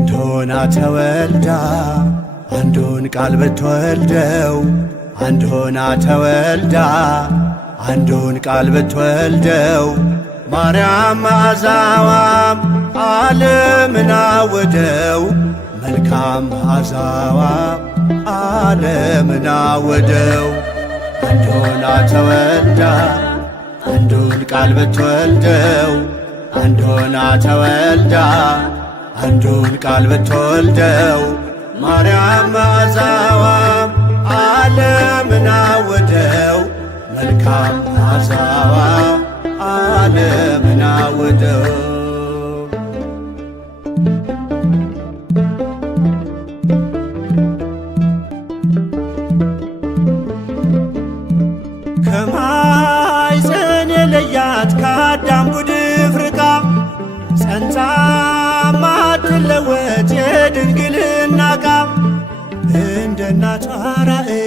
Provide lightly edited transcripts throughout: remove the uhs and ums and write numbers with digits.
አንድ ሆና ተወልዳ አንዱን ቃል ብትወልደው አንድ ሆና ተወልዳ አንዱን ቃል ብትወልደው ማርያም መዓዛዋም ዓለምን አወደው መልካም መዓዛዋ ዓለምን አወደው። አንድ ሆና ተወልዳ አንዱን ቃል ብትወልደው አንድ ሆና ተወልዳ አንዱን ቃል ብትወልደው ማርያም መዓዛዋም ዓለምን አወደው መልካም መዓዛዋ ዓለምን አወደው። ከማኅፀን የለያት ከአዳም ጉድፍ ርቃ ጸንታ ማትለወጥ የድንግልና ዕቃ እንደ እናቷ ራእይ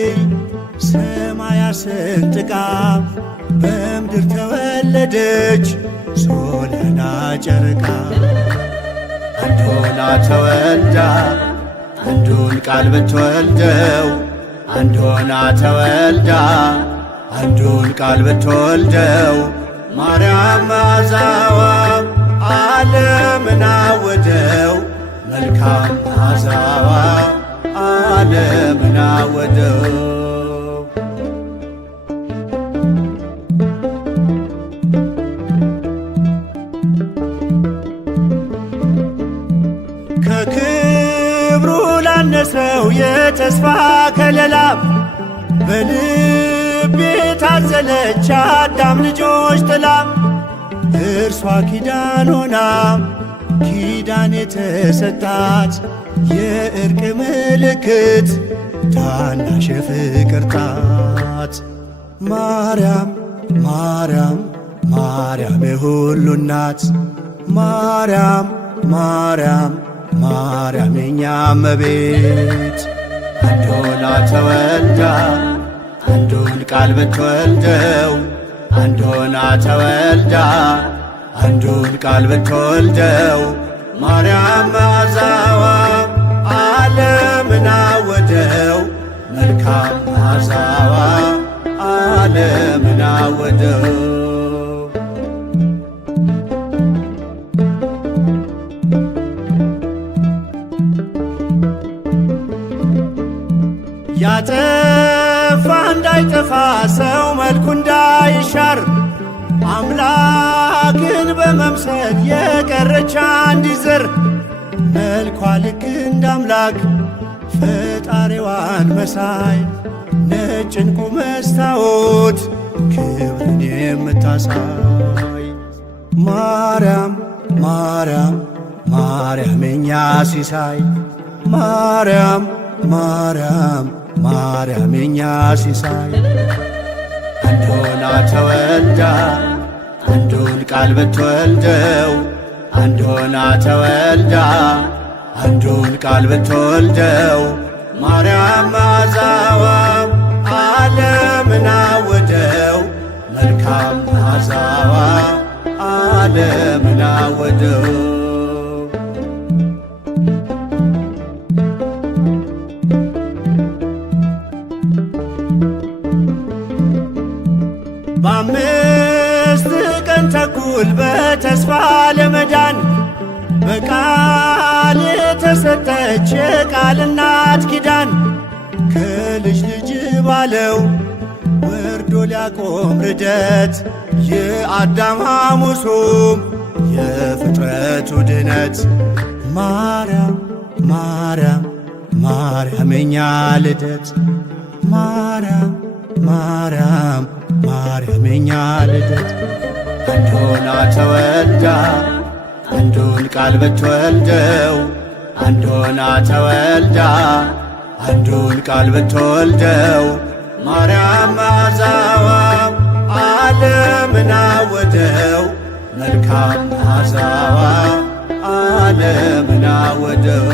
ሰማያት ሰንጥቃ በምድር ተወለደች ሶልያና ጨረቃ። አንድ ሆና ተወልዳ አንዱን ቃል ብትወልደው አንድ ሆና ተወልዳ አንዱን ቃል ብትወልደው ማርያም መዓዛዋም ዓለምን አወደው መልካም መዓዛዋ ዓለምን አወደው። ከክብሩ ላነሰው የተስፋ ከለላ በልቤ ታዘለች አዳም ልጆች ጥላ እርሷ ኪዳን ሆና ኪዳን የተሰጣት የእርቅ ምልክት ታናሽ የፍቅር ጣት ማርያም ማርያም ማርያም የሁሉ እናት ማርያም ማርያም ማርያም የኛ እመቤት። አንድ ሆና ተወልዳ አንዱን ቃል ብትወልደው አንድ ሆና ተወልዳ አንዱን ቃል ብትወልደው ማርያም መዓዛዋም ዓለምን አወደው መልካም መዓዛዋ ዓለምን አወደው። ያጠፋ እንዳይጠፋ ሰው መልኩ እንዳይሻር አምላክን በመምሰል የቀረች አንዲት ዘር መልኳ ልክ እንደ አምላክ ፈጣሪዋን መሳይ ነጭ ዕንቁ መስታወት ክብርን የምታሳይ ማርያም ማርያም ማርያም የኛ ሲሳይ ማርያም ማርያም ማርያም የኛ ሲሳይ። አንድ ሆና ተወልዳ አንዱን ቃል ብትወልደው አንድ ሆና ተወልዳ አንዱን ቃል ብትወልደው ማርያም መዓዛዋም ዓለምን አወደው መልካም መዓዛዋ ዓለምን አወደው። በአምስት ቀን ተኩል በተስፋ ለመዳን በቃል የተሰጠች የቃል እናት ኪዳን ከልጅ ልጅ ባለው ወርዶ ሊያቆም ርደት የአዳም ሐሙሱም የፍጥረቱ ድነት ማርያም ማርያም ማርያም የኛ ልደት ማርያም ማርያም ማርያም የኛ ልደት። አንድ ሆና ተወልዳ አንዱን ቃል ብትወልደው አንድ ሆና ተወልዳ አንዱን ቃል ብትወልደው ማርያም መዓዛዋም ዓለምን አወደው መልካም መዓዛዋ ዓለምን አወደው።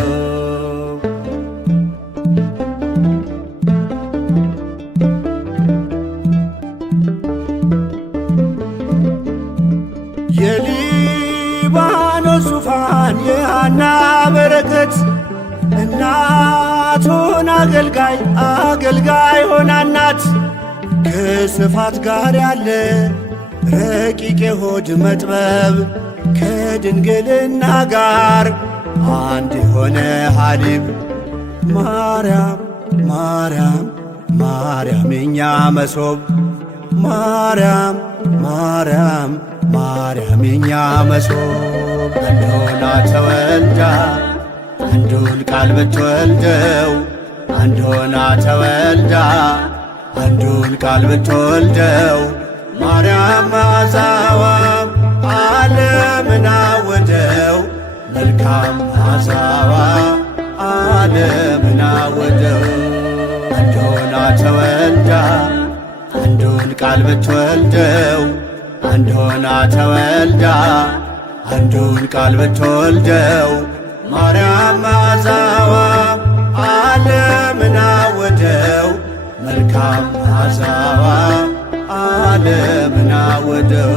የሊባኖስ ዙፋን የሐና በረከት እናቱን አገልጋይ አገልጋይ ሆና እናት ከስፋት ጋር ያለ ረቂቅ የሆድ መጥበብ ከድንግልና ጋር አንድ የሆነ ሐሊብ ማርያም ማርያም ማርያም የኛ መሶብ ማርያም ማርያም ማርያም የኛ መሶብ አንድ ሆና ተወልዳ አንዱን ቃል ብትወልደው አንድ ሆና ተወልዳ አንዱን ቃል ብትወልደው ማርያም መዓዛዋ ዓለምን አወደው መልካም መዓዛዋ ዓለምን አወደው አንድ ሆና ተወልዳ አንዱን ቃል ብትወልደው አንድ ሆና ተወልዳ አንዱን ቃል ብትወልደው ማርያም መዓዛዋ ዓለምን አወደው መልካም መዓዛዋ ዓለምን አወደው።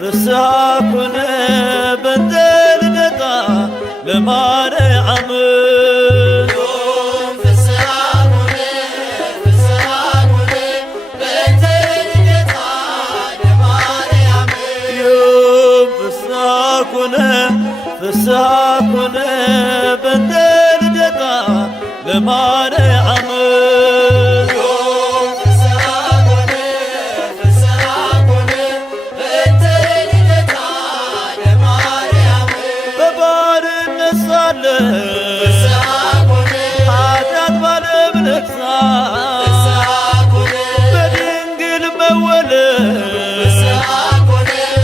ፍስሐ ኮነ በእንተ ልደታ ለማርያም ፍስሐ ኮነ በእንተ ልደታ ለማርያም ኃጢአት ባለም ነግሣ በድንግል መወለድ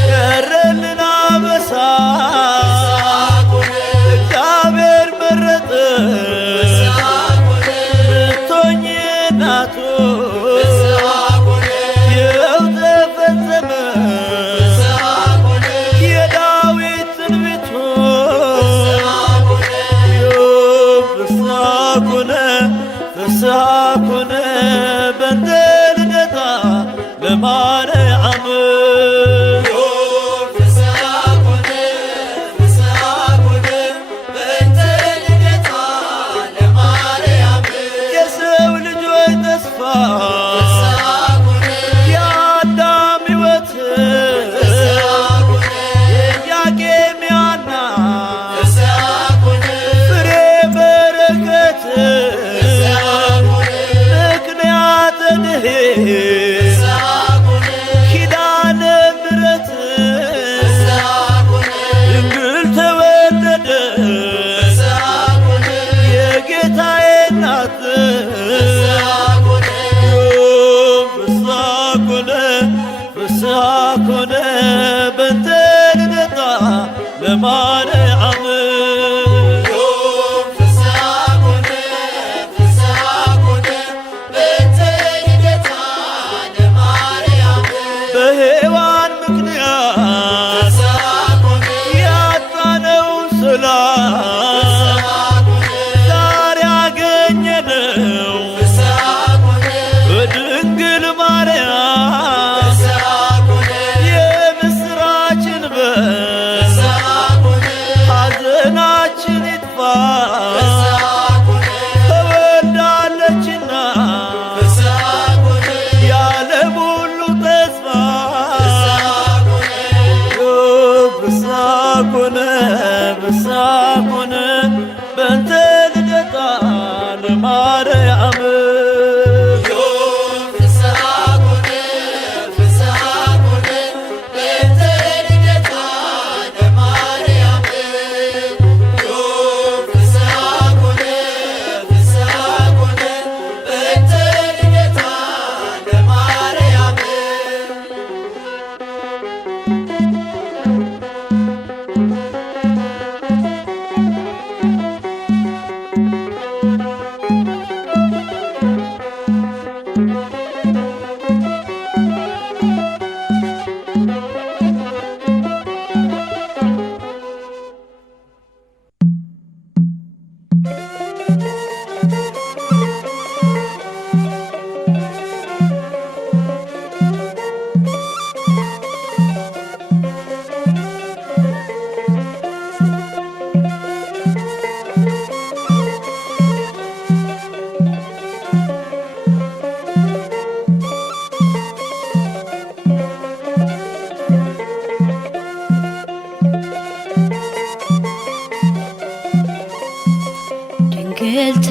ቀረልን አበሳ እግዚአብሔር መረጠሽ ልትሆኚ እናቱ ይኸው ተፈጸመ የዳዊት ትንቢቱ ፍስሐ ኮነ በእንተ ልደታ ለማርያም የሰው ልጆች ተስፋ የአዳም ሕይወት የኢያቄም የሐና ፍሬ በረከት ኪዳነ ምሕረት ድንግል ተወለደ የጌታዬ እናት ፍስሐ ኮነ በእንተ ልደታ ለማርያም በሔዋን ምክንያት ያጣነውን ሰላም ዛሬ አገኘነው በድንግል ማርያም የምስራችን ሐዘናችን ይጥፋ ተወልዳለችና የዓለም ሁሉ ተስፋ ፍስሐ ኮነ በእንተ ልደታ ለማርያም ፍስሐ ኮነ በእንተ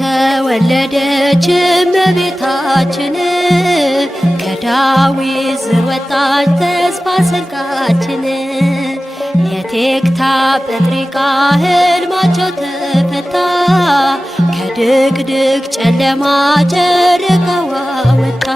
ተወለደች እመቤታችን ከዳዊት ዘር ወጣች ተስፋ ስንቃችን። የቴክታ ጴጥሪቃ ሕልማቸው ተፈታ ከድቅድቅ ጨለማ ጨረቃዋ ወጣ።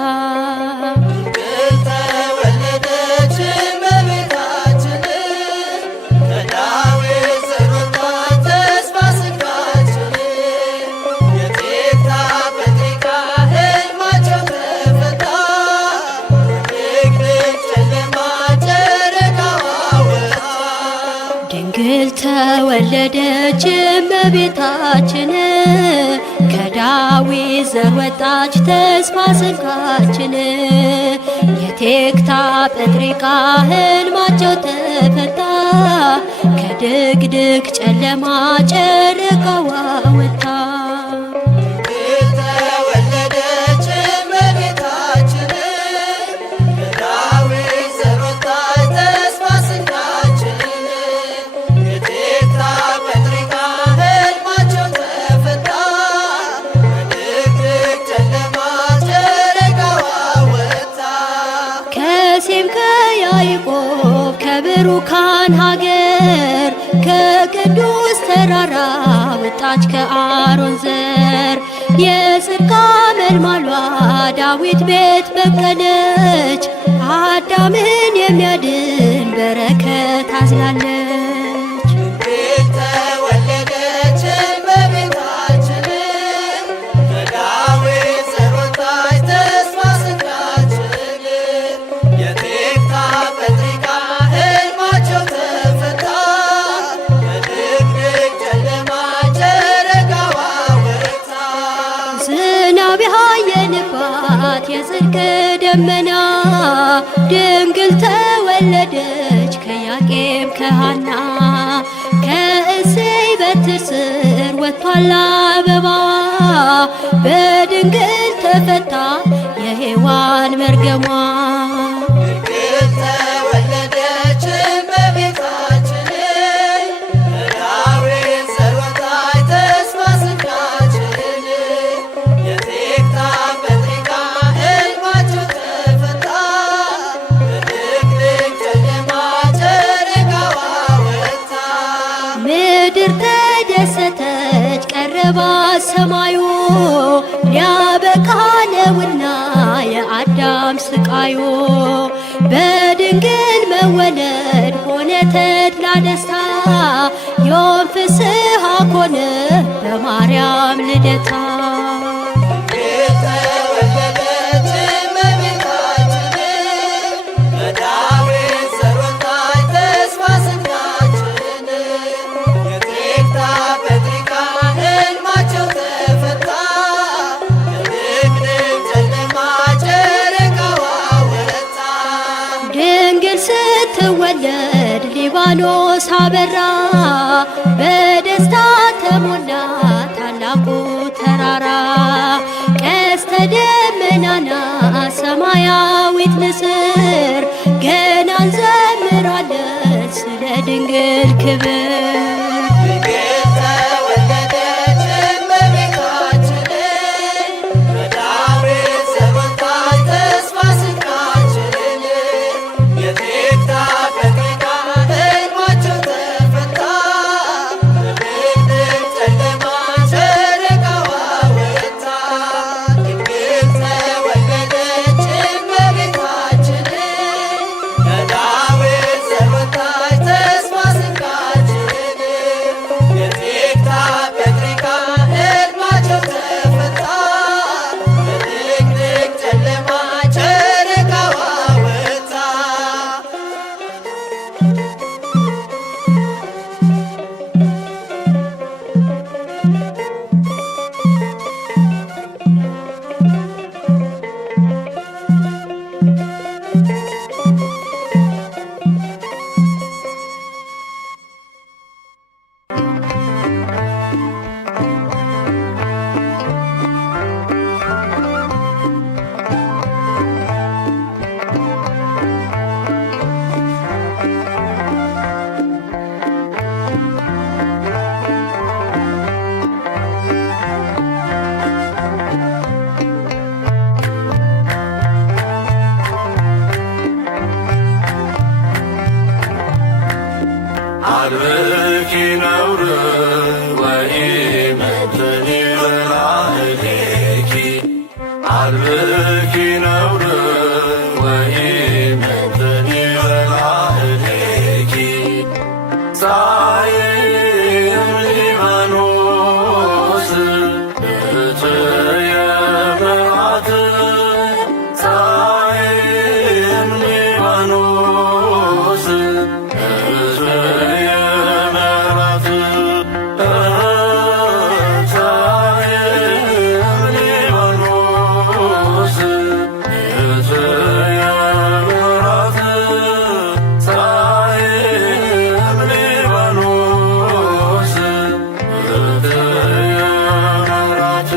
ተወለደች እመቤታችን ከዳዊት ዘር ወጣች ተስፋ ስንቃችን። የቴክታ ጴጥሪቃ ሕልማቸው ተፈታ ከድቅድቅ ጨለማ ጨረቃዋ ወጣ። ከያዕቆብ ከብሩካን ሀገር ከቅዱስ ተራራ ወጣች ከአሮን ዘር። የጽድቅ አመልማሏ ዳዊት ቤት በቀለች አዳምን የሚያድን በረከት አዝላለች። የጽድቅ ደመና ድንግል ተወለደች ከያቄም ከሐና። ከእሴይ በትር ስር ወጥቷል አበባዋ በድንግል ተፈታ የሔዋን መርገሟ። ምድር ተደሰተች ቀረባ ሰማዩ ሊያበቃ ነውና የአዳም ስቃዩ። በድንግል መወለድ ሆነ ተድላ ደስታ ዮም ፍስሐ ኮነ በማርያም ልደታ። ስትወለድ ሊባኖስ አበራ በደስታ ተሞላ ታላቁ ተራራ። ቀስተ ደመናና ሰማያዊት ንስር ገና እንዘምራለን ስለ ድንግል ክብር። አልብኪ ነውር ወኢምንትኒ በላዕሌኪ አልብኪ ነውር ወኢምንትኒ በላዕሌኪ ፀሐይ እምሊባኖስ እህትየ መዓት ፀሐይ እምሊባኖስ እህትየ መዓት ፀሐይ እምሊባኖስ እህትየ መዓት ፀሐይ እምሊባኖስ እህትየ መዓት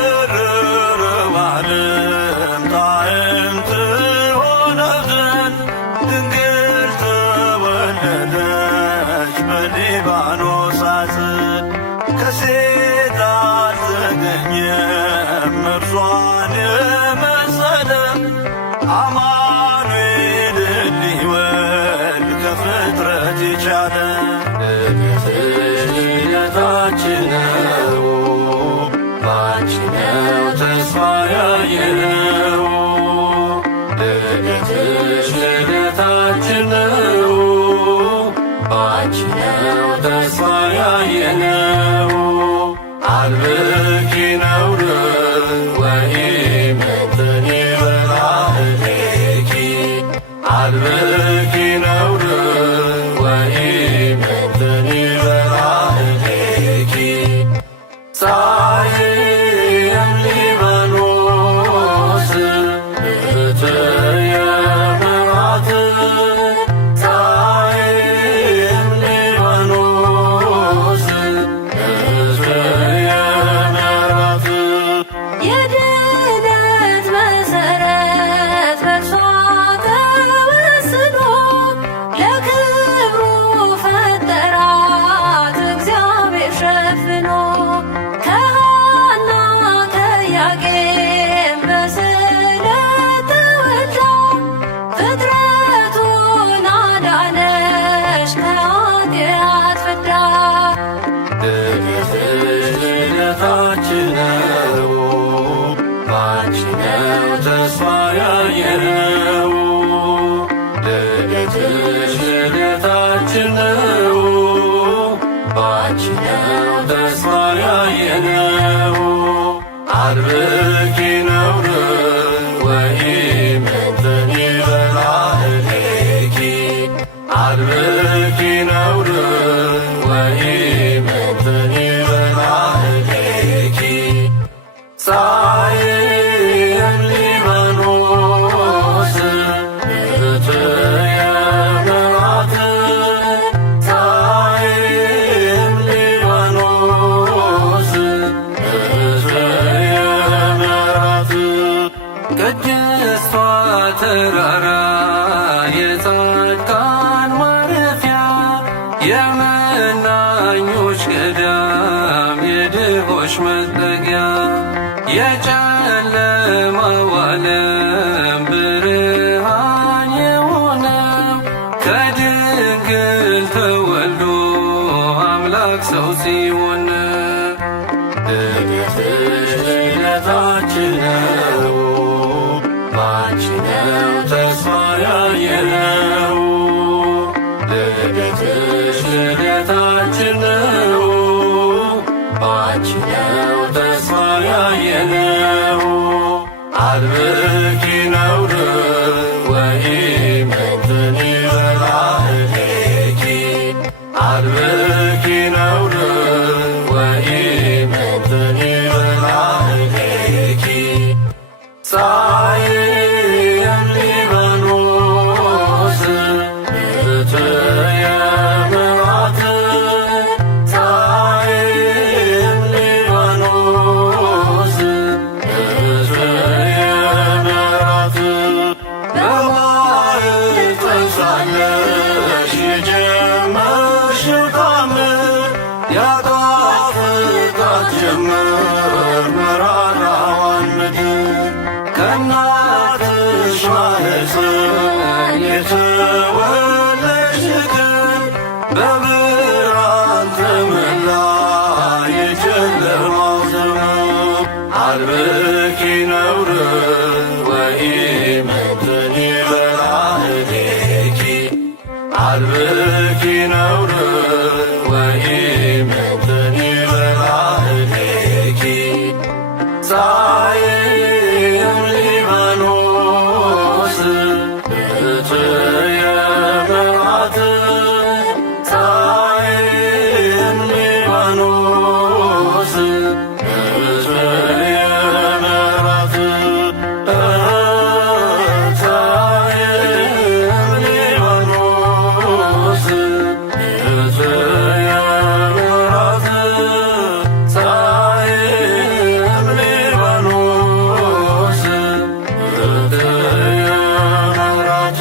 ለመረረው ዓለም ጣዕም ትሆነው ዘንድ ድንግል ተወለደች በሊባኖስ አጸድ ከሴት አልተገኘም እርሷን የመሰለ አማኑኤልን ሊወልድ ከፍጥረት የቻለ ልደታችን ነው ባንቺ ነው ተስፋ ያየነው ልደትሽ ልደታችን ነው ባንቺ ነው ተስፋ ያየነው አልብኪ ነውር ወኢምንትኒ በላዕሌኪ አልብኪ ነውር ወኢምንትኒ በላዕሌኪ ፀሐይ እምሊባኖስ እህትየ መዓት ፀሐይ እምሊባኖስ እህትየ መዓት የድነት መሰረት በእርሷ ተወስኖ ለክብሩ ፈጠራት እግዚአብሔር ሸፍኖ ከሐና ከኢያቄም በስዕለት ተወልዳ ፍጥረቱን አዳነች ከኃጢአት ፍዳ ልደትሽ ልደታችን ነው ባንቺ ነው ተስፋ ያየነው ልደትሽ ልደታችን ነው ባንቺ ነው ተስፋ ያየነው አልብኪ ነውር ወኢምንትኒ በላዕሌኪ አልብኪ ነውር ወኢምንትኒ በላዕሌኪ ፀሐይ እምሊባኖስ እህትየ መዓት ፀሐይ እምሊባኖስ እህትየ መዓት ቅድስቷ ተራራ የጻድቃን ማረፊያ የመናኞች ገዳም የድሆች መጠጊያ የጨለማው ዓለም ብርሃን የሆነው ከድንግል ተወልዶ አምላክ ሰው ሲሆን ልደትሽ ልደታችን ነው ባንቺ ነው ተስፋ ያየነው ልደትሽ ልደታችን ነው ባንቺ ነው ተስፋ ያየነው አልብኪ ነውር ወኢምንትኒ በላዕሌኪ አልብኪ ነውር ወኢምንትኒ በላዕሌኪ ፀሐይ እምሊባኖስ እህትየ መዓት ፀሐይ እምሊባኖስ እህትየ ከእናትሽ ማኅፀን የተወለድሽ ግን በብርሃን ተሞላ የጨለማው ዘመን። አልብኪ ነውር ወኢምንትኒ በላዕሌኪ አልብኪ ነውር ወኢምንትኒ በላዕሌኪ ፀሐይ ሊባኖስ እትየ መዓት ፀሐይ ሊባኖስ እትየ መዓት ፀሐይ ሊባኖስ እትየ መዓት ፀሐይ ሊባኖስ እትየ መዓት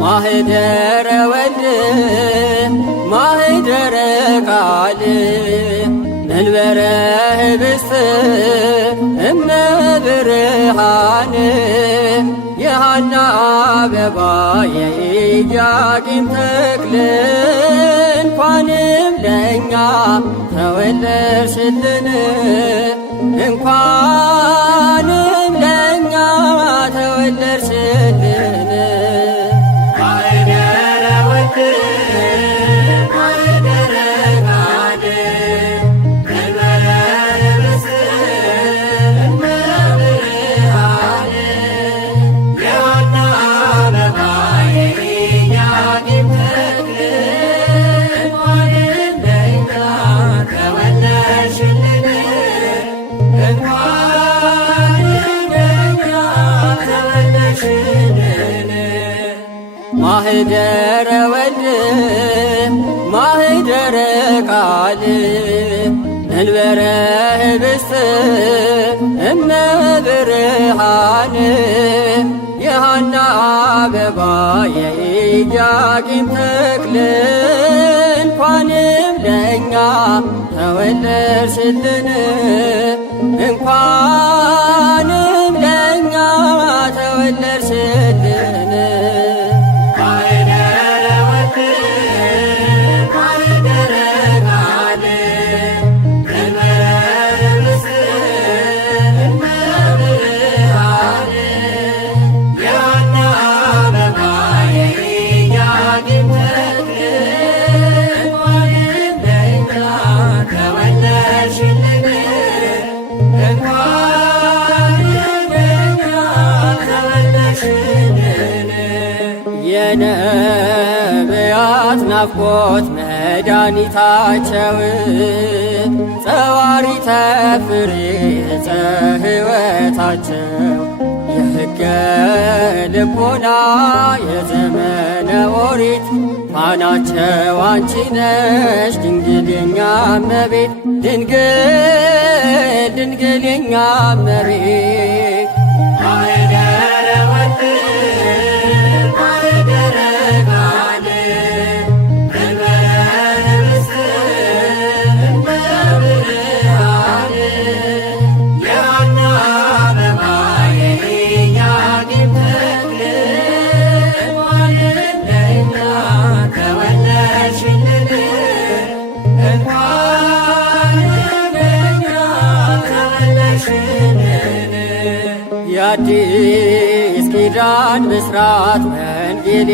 ማኅደረ ወልድ ማኅደረ ቃል መንበረ ኅብስት እመብርሃን የሐና አበባ የኢያቄም ተክል እንኳንም ለእኛ ተወለድሽልን እንኳንም ለእኛ ተወለድሽልን ማኅደረ ወልድ ማኅደረ ቃል መንበረ ኅብስት እመብርሃን የሐና አበባ የኢያቄም ተክል እንኳንም ለእኛ ተወለድሽልን እንኳንም ለእኛ ተወለድሽልን ማኅደረ ወልድ ማኅደረ ቃል መንበረ ኅብስት እመብርሃን የሐና አበባ የኢያቄም ተክል እንኳንም ለእኛ ተወለድሽልን እንኳንም ለእኛ ተወለድሽልን ማኅደረ ወልድ ማኅደረ ቃል መንበረ ኅብስት እመብርሃን የሐና አበባ የኢያቄም ተክል እንኳንም ለእኛ ተወለድሽልን እንኳንም ለእኛ ተወለድሽልን የነቢያት ናፍቆት መድኃኒታቸው ጸዋሪተ ፍሬ ዕፀ ሕይወታቸው የሕገ ልቦና የዘመነ ኦሪት ፋናቸው አንቺ ነሽ ድንግል የኛ እመቤት ድንግል ድንግል የኛ እመቤት ማኅደረ ወልድ ማኅደረ ቃል መንበረ ኅብስት እመብርሃን የሐና አበባ የኢያቄም ተክል እንኳንም ለእኛ ተወለድሽልን እንኳንም ለእኛ ተወለድሽልን የአዲስ ኪዳን ብስራት ወንጌል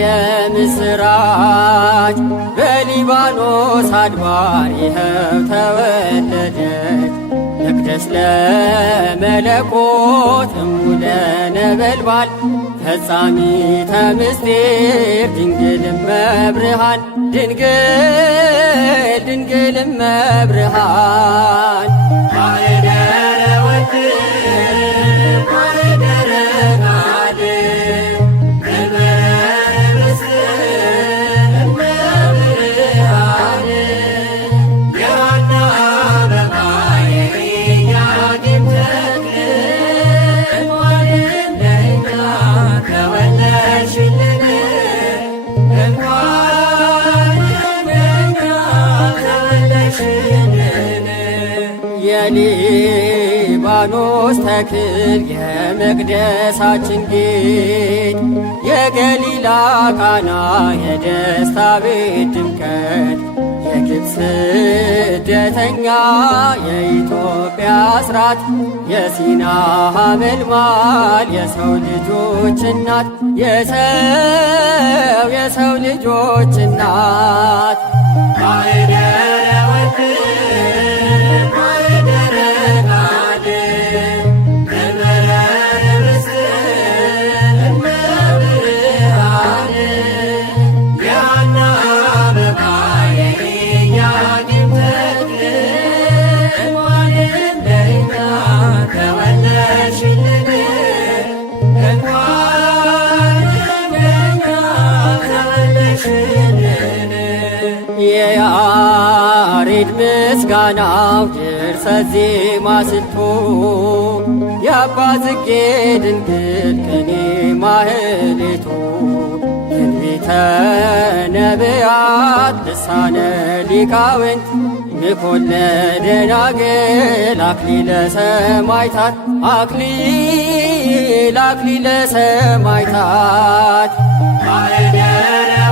የምስራች በሊባኖስ አድባር ይኸው ተወለደች። መቅደስ ለመለኮት እሙለ ነበልባል ፈጻሚተ ምስጢር ድንግል እመብርሃን ድንግል እመብርሃን ማኅደረ ወልድ ማኅደረ ቃል መንበረ ርስት እመብርሃን የሐና አበባ የኢያቄም ተክል እንኳንም ለእኛ ተወለድሽልን እንኳንም ለእኛ ተወለድሽልን። የሊባኖስ ተክል የመቅደሳችን ጌጥ የገሊላ ቃና የደስታ ቤት ድምቀት የግብፅ ስደተኛ የኢትዮጵያ አስራት የሲና ሐመልማል የሰው ልጆች እናት የሰው ልጆች እናት ማኅደረ ወልድ ማኅደረ ቃል መንበረ ርስት እመብርሃን የሐና አበባ የኢያቄም ተክል እንኳንም ለእኛ ተወለድሽልን እንኳንም ለእኛ ተወለድሽልን። የያሬድ ምስጋናው ድርሰት ዜማ ስልቱ የአባ ጽጌ ድንግል ቅኔ ማህሌቱ ትንቢተ ነቢያት ልሳነ ሊቃውንት ምኮነ ደናግል አክሊለ ሰማዕታት አክሊለ ሰማዕታት ማኅደረ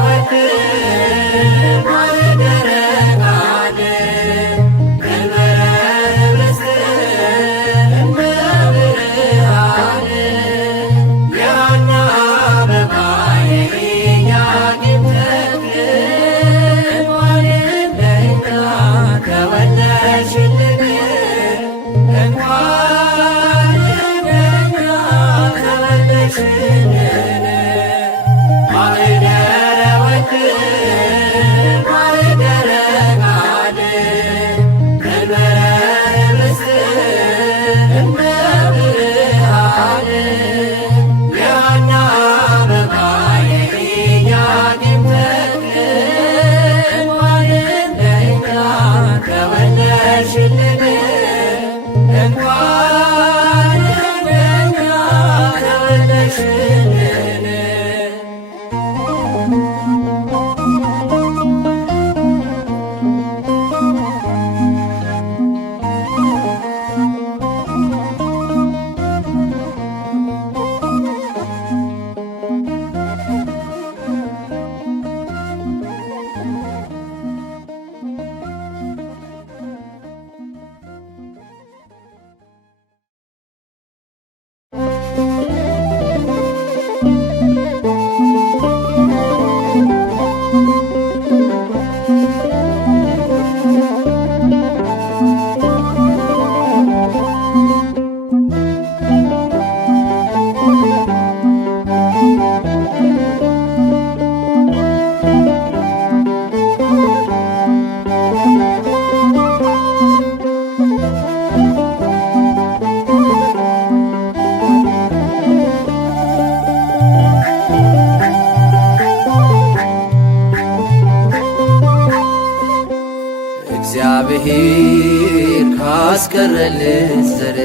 ወልድ ማኅደረ ቃል መንበረ ርስት እመብርሃን የሐና አበባ የኢያቄም ተክል እንኳንም ለእኛ ተወለድሽልን እንኳንም ለእኛ ተወለድሽልን። ማኅደረ ወልድ ማኅደረ ቃል መንበረ ርስት እመብርሃን የሐና አበባ የኢያቄም ተክል እንኳንም ለእኛ ተወለድሽልን እንኳንም ለእኛ ተወለድሽልን። እግዚአብሔር ካስቀረልን ዘር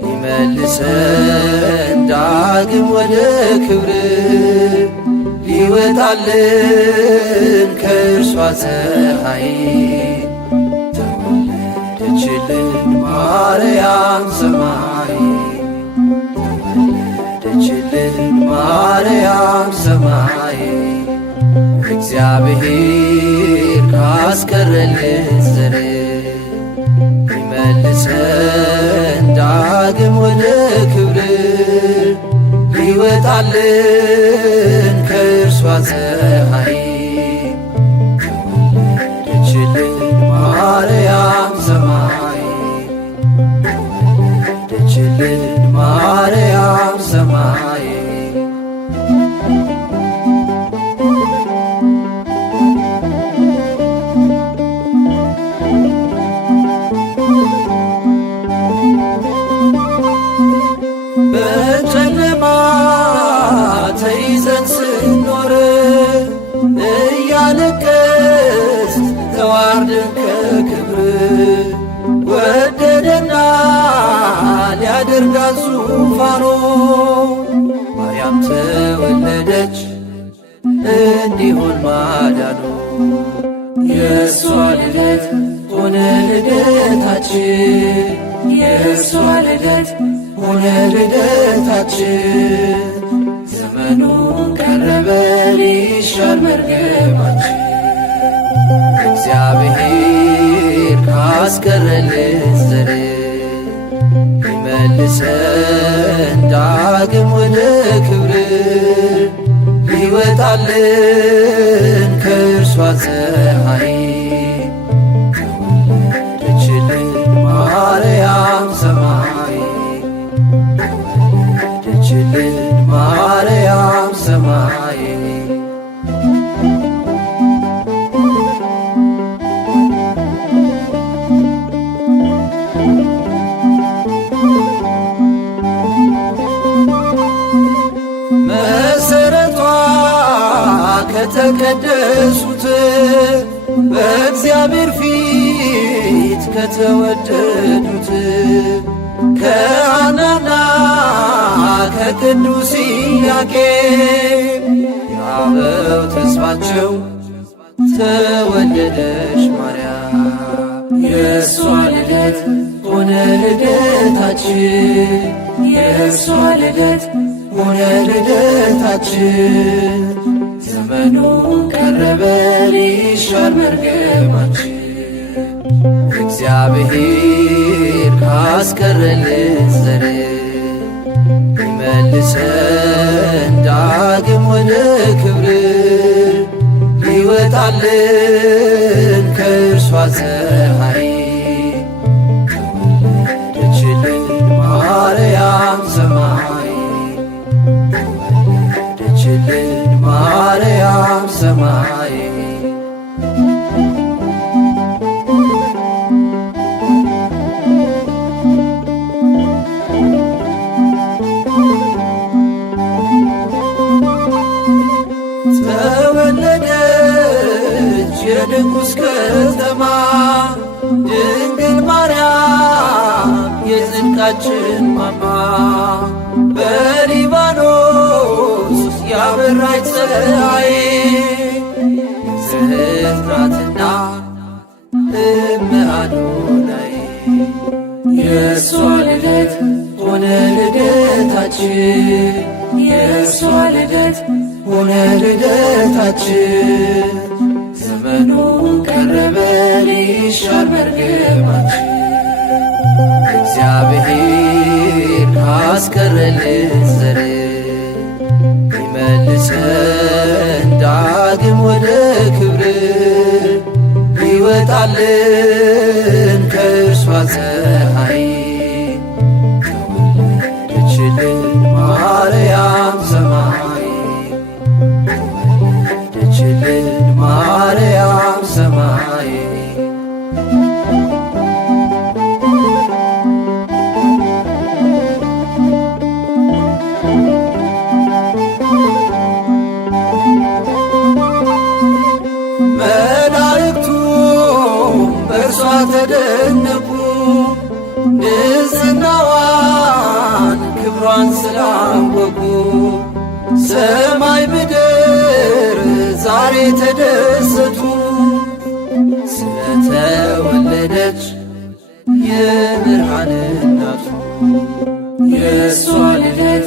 ሊመልሰን ዳግም ወደ ክብር ሊወጣልን ከእርሷ ፀሐይ ተወለደችልን ማርያም ሰማይ ተወለደችልን ማርያም ሰማይ እግዚአብሔር ካስቀረልን ዘር ሊመልሰን ዳግም ወደ ክብር ሊወጣልን ከእርሷ ፀሐይ የወለደችልን ማርያም ሰማይ የወለደችልን ማርያም ሰማይ በጨለማ ተይዘን ስንኖር እያለቀስ ተዋርደን ከክብር ወደደና ሊያደርጋት ዙፋኑ ማርያም ተወለደች እንዲሆን ማዳኑ የእሷ ልደት ሆነ ልደታችን የእሷ ልደት ሆነ ልደታችን ዘመኑ ቀረበ ሊሻር መርገማችን እግዚአብሔር ካስቀረልን ዘር ሊመልሰን ዳግም ወደ ክብር ሊወጣልን ከእርሷ ፀሐይ የወለደችልን ማርያም ሰማይ የወለደችልን ማርያም ሰማይ መሰረቷ ከተቀደሱት በእግዚአብሔር ፊት ከተወደዱት ከሐናና ከቅዱስ ኢያቄም የአበው ተስፋቸው ተወለደች ማርያም የእሷ ልደት ሆነ ልደታችን የእሷ ልደት ሆነ ልደታችን ዘመኑ ቀረበ ሊሻር መርገማችን እግዚአብሔር ካስቀረልን ዘር ሊመልሰን ዳግም ወደ ክብር ሊወጣልን ከእርሷ ፀሐይ የወለደችልን ማርያም ሰማይ የወለደችልን ማርያም ሰማይ ተወለደች የንጉሥ ከተማ ድንግል ማርያም የጽድቃችን ማማ በሊባኖስ ያበራች ፀሐይ ንጽሕት ናትና እመ አዶናይ የእሷ ልደት ሆነ ልደታችን የእሷ ልደት ሆነ ልደታችን ዘመኑ ቀረበ ሊሻር መርገማችን እግዚአብሔር ካስቀረልን ዘር ሊመልሰን ዳግም ወደ ክብር ሊወጣልን ከእርሷ ፀሐይ የወለደችልን ማርያም ሰማይ የወለደችልን ማርያም ሰማይ መላእክቱም በእርሷ ተደነቁ ንጽሕናዋን ክብሯን ስላወቁ ሰማይ ምድር ዛሬ ተደሰቱ ስለተወለደች የብርሃን እናቱ የእሷ ልደት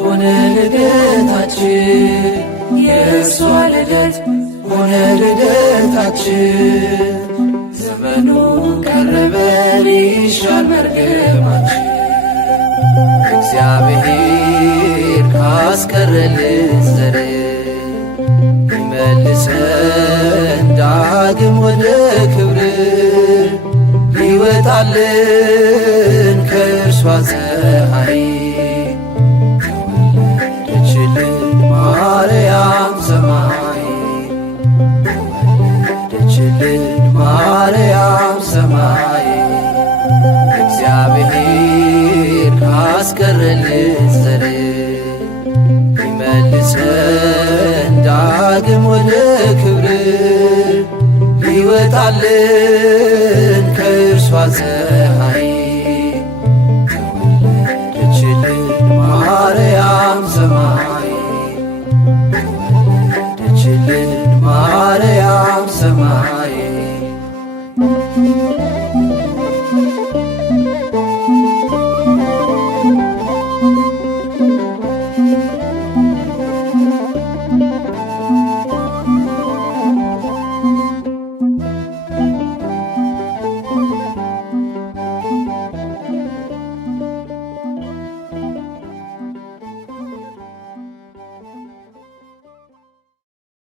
ሆነ ልደታችን የእሷ ልደት ሆነ ልደታችን ዘመኑ ቀረበ ሊሻር መርገማችን እግዚአብሔር ካስቀረልን ዘር ይመልሰን ዳግም ወደ ክብር ሊወጣልን ከእርሷ ፀሐይ የወለደችልን ማርያም ሰማይ የወለደችልን ማርያም ሰማይ እግዚአብሔር ካስቀረልን ዘር ይመልሰን ዳግም ወደ ክብር ሊወጣልን